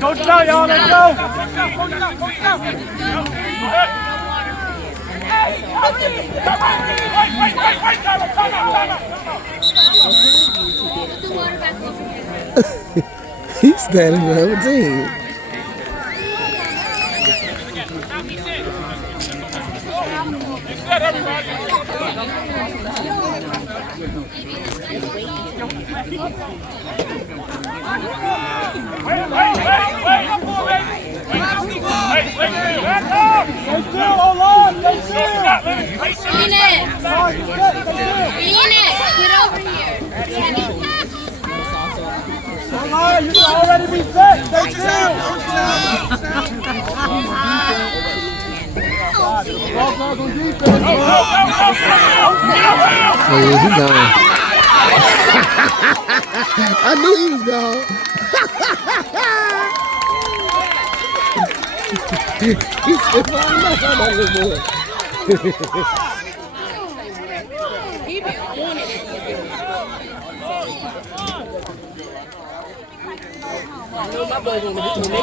Coach down, y'all. Let's go. He's standing for the team. Phoenix, get over here. You can already be set. Stay still. Oh yeah, he's gone. I knew he was gone. He's still falling off on that little boy. He be on it. My boy gonna make it to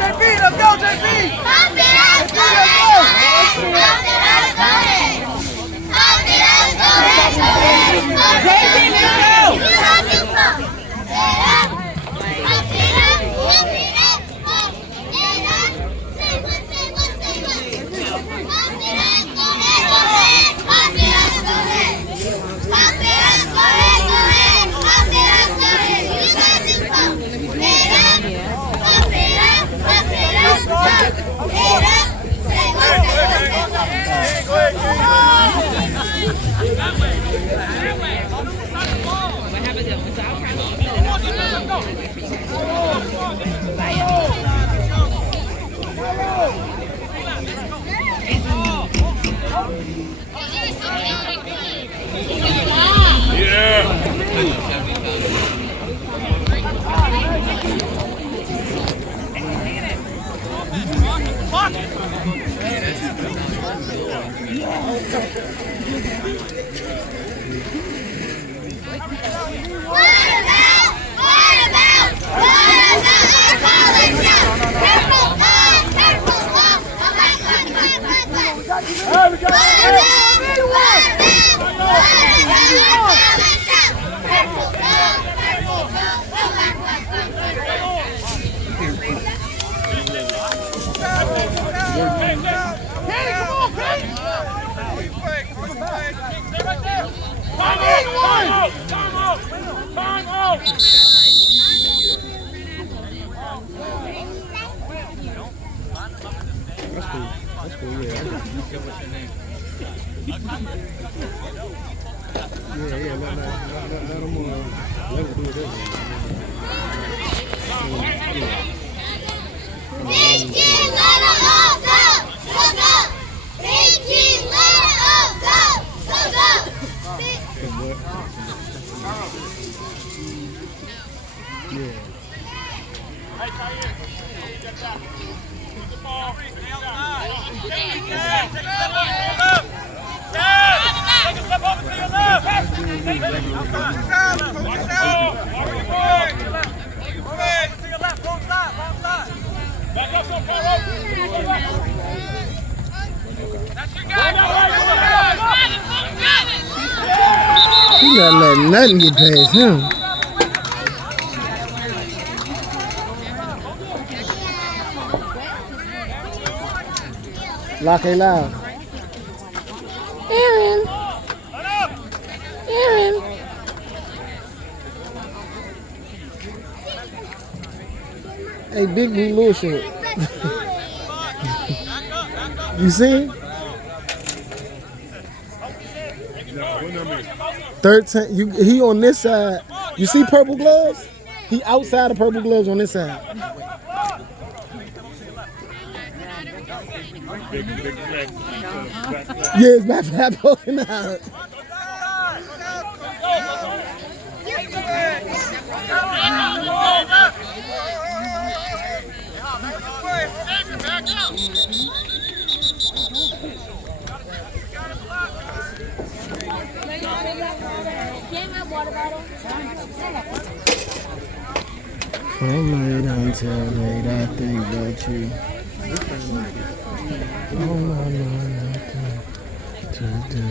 JP, let's go, JP! He not letting nothing get past him. Lock it loud. Aaron. Aaron. Hey, big blue little short. You see him? 13. He on this side. You see purple gloves? He outside of purple gloves on this side. Yeah, it's back flat poking out. From late until late, I think about you. Oh my nothing to do.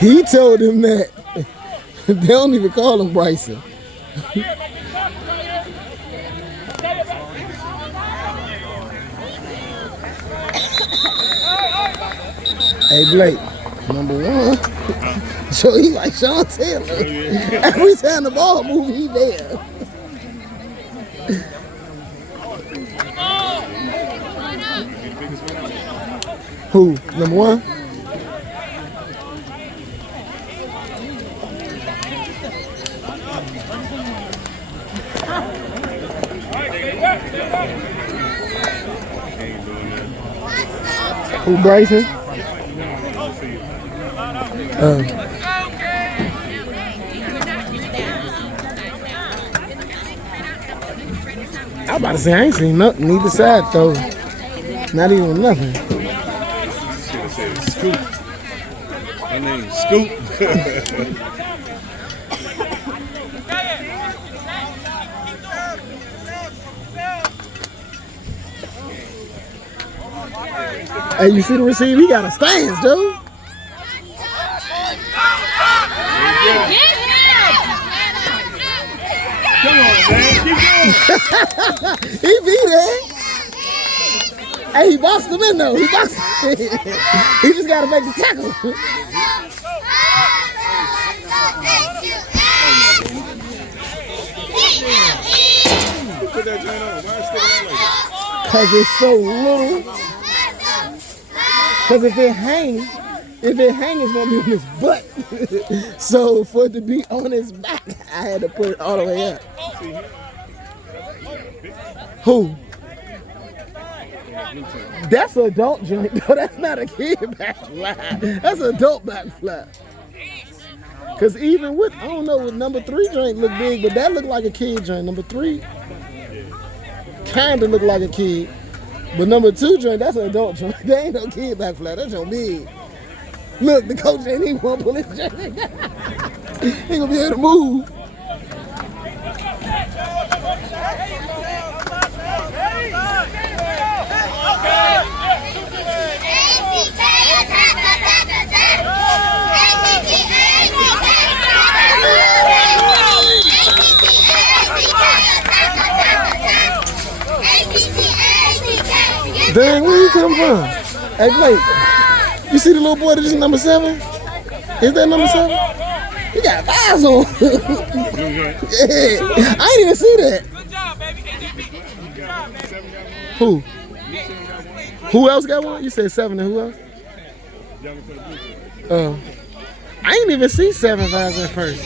He told him that. They don't even call him Bryson. Hey Blake, #1. So he like Sean Taylor. Every time the ball move, he there. Who? #1? Who, Bryson? I was about to say, I ain't seen nothing either side though. Not even nothing. Scoop. My name's Scoop. Hey, you see the receiver? He got a stance, dude. Come on, man. Keep going. He beat it. Hey, he boxed him in though. He boxed him in. He just got to make the tackle. Put that joint on. Why is it sticking out like that? Because it's so little. Because if it hangs, it's going to be on his butt. So for it to be on his back, I had to put it all the way up. Who? That's an adult joint. No, that's not a kid back flap. That's an adult back flap. Because even with, I don't know, with #3 joint look big, but that look like a kid joint. #3 kind of look like a kid. But #2 joint, that's an adult joint. There ain't no kid back flap. That joint big. Look, the coach ain't even want to pull his jersey. He ain't gonna be able to move. Dang, where you come from? Hey, Blake, you see the little boy that is number 7? Is that number 7? He got thighs on. Yeah, I didn't even see that. Good job, baby. Good job, baby. Who? Who else got one? You said 7 and who else? I ain't even see 7 fouls at first.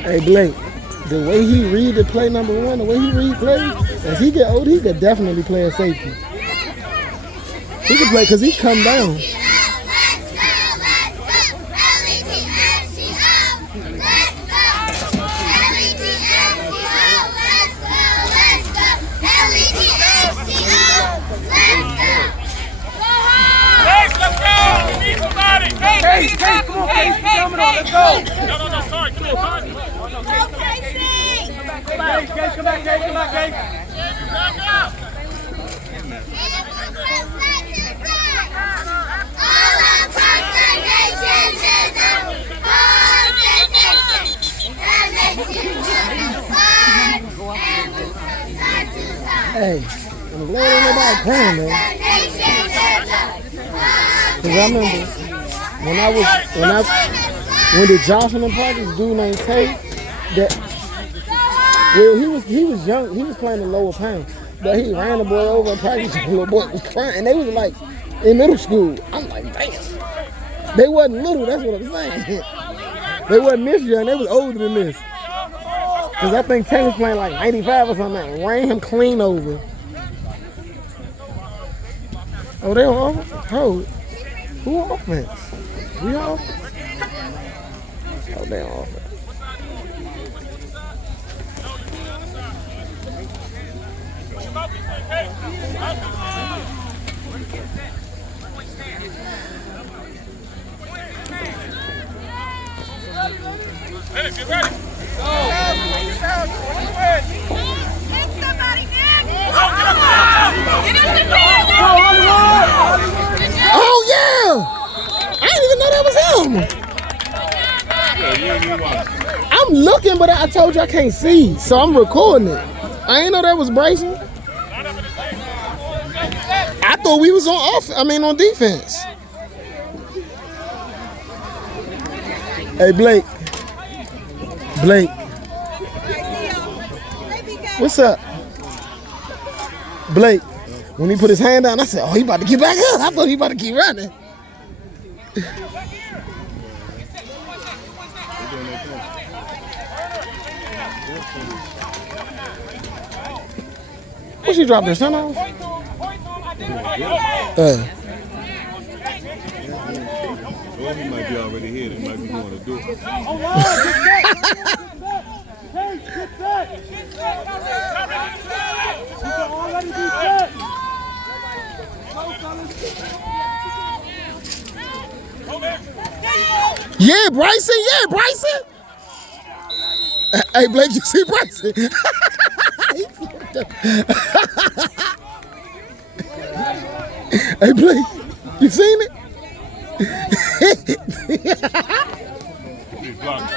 Hey Blake, the way he read the play number 1, the way he read plays, as he get older, he could definitely play a safety. He could play because he come down. Case, come on, Case. Coming on, let's go. No, sorry, come on. Case, come back, Case. Hey, I'm glad ain't nobody playing, man. Cause I remember when the Johnson and practice, dude named Tate, he was young, he was playing the lower pound, but he ran the boy over in practice and the little boy was crying. And they was like in middle school. I'm like, damn. They wasn't little, that's what I'm saying. They wasn't this young, they was older than this. Cause I think Tate was playing like 95 or something, and ran him clean over. Oh, they on offense? Oh, who on offense? We on offense? Oh, they on offense. Hey, get ready. Oh yeah! I didn't even know that was him. I'm looking, but I told you I can't see, so I'm recording it. I didn't know that was Bryson. I thought we was on defense. Hey Blake. What's up? Blake, when he put his hand down, I said, oh, he about to get back up. I thought he about to keep running. What she dropped there, son? Well, he might be already here. He might be going to do it. Yeah, Bryson. Hey, Blake, you see Bryson? Hey, Blake, you seen it? He's blocked.